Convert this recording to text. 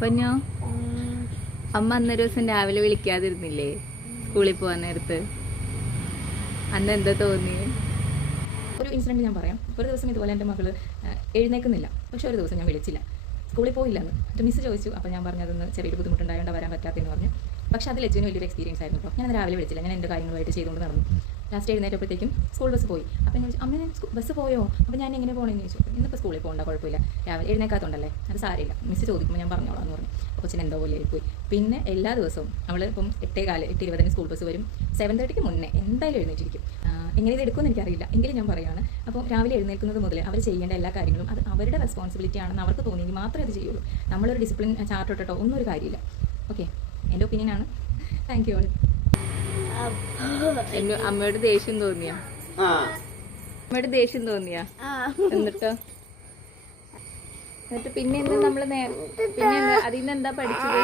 പൊന്നോ, അമ്മ അന്നൊരു ദിവസം രാവിലെ വിളിക്കാതിരുന്നില്ലേ സ്കൂളിൽ പോകാൻ നേരത്ത്? അന്ന് എന്താ തോന്നിയേ? ഒരു ഇൻസിഡൻറ്റ് ഞാൻ പറയാം. ഒരു ദിവസം ഇതുപോലെ എൻ്റെ മകൾ എഴുന്നേൽക്കുന്നില്ല. പക്ഷേ ഒരു ദിവസം ഞാൻ വിളിച്ചില്ല, സ്കൂളിൽ പോയില്ലെന്ന്. എന്നിട്ട് മിസ്സ് ചോദിച്ചു. അപ്പോൾ ഞാൻ പറഞ്ഞതെന്ന് ചെറിയൊരു ബുദ്ധിമുട്ടുണ്ടായതുകൊണ്ട് വരാൻ പറ്റാത്തതെന്ന് പറഞ്ഞു. പക്ഷേ അതിൽ ലച്ചുവിന് വലിയൊരു എക്സ്പീരിയൻസ് ആയിരുന്നു കേട്ടോ. ഞാൻ രാവിലെ വിളിച്ചില്ല, ഞാൻ എൻ്റെ കാര്യങ്ങളുമായിട്ട് ചെയ്തുകൊണ്ട് നടന്നു. ലാസ്റ്റ് എഴുന്നേറ്റപ്പോഴത്തേക്കും സ്കൂൾ ബസ് പോയി. അപ്പോൾ ഞാൻ ചോദിച്ചു, അമ്മ ബസ് പോയോ? അപ്പോൾ ഞാൻ എങ്ങനെ പോകണമെന്ന് ചോദിച്ചു. ഇന്നിപ്പോൾ സ്കൂളിൽ പോകേണ്ട, കുഴപ്പമില്ല, രാവിലെ എഴുന്നേക്കാത്തതുകൊണ്ടല്ലേ, അത് സാരമില്ല, മിസ്സ് ചോദിക്കുമ്പോൾ ഞാൻ പറഞ്ഞോളാം എന്ന് പറഞ്ഞു. അപ്പോൾ കൊച്ചിന് എന്തോ പോലെ ആയിപ്പോയി. പിന്നെ എല്ലാ ദിവസവും അവൾ ഇപ്പം 8:20 സ്കൂൾ ബസ് വരും. 7:30 മുന്നേ എന്തായാലും എഴുന്നേറ്റിരിക്കും. എങ്ങനെ ഇത് എടുക്കുമെന്ന് എനിക്കറിയില്ല, എങ്കിലും ഞാൻ പറയുകയാണ്. അപ്പോൾ രാവിലെ എഴുന്നേൽക്കുന്നത് മുതൽ അവർ ചെയ്യേണ്ട എല്ലാ കാര്യങ്ങളും അത് അവരുടെ റെസ്പോൺസിബിലിറ്റി ആണെന്ന് അവർക്ക് തോന്നിയെങ്കിൽ മാത്രമേ അത് ചെയ്യുള്ളൂ. നമ്മളൊരു ഡിസിപ്ലിൻ ചാർട്ട് ഇട്ടോ ഒന്നും ഒരു കാര്യമില്ല. ഓക്കെ, എൻ്റെ ഒപ്പീനിയനാണ്. Thank you all. അമ്മയോട് ദേഷ്യം തോന്നിയാ? അമ്മയോട് ദേഷ്യം തോന്നിയാ? എന്നിട്ട് പിന്നെ എന്താ നമ്മള് പിന്നെ അതിൽ നിന്ന് എന്താ പഠിച്ചത്?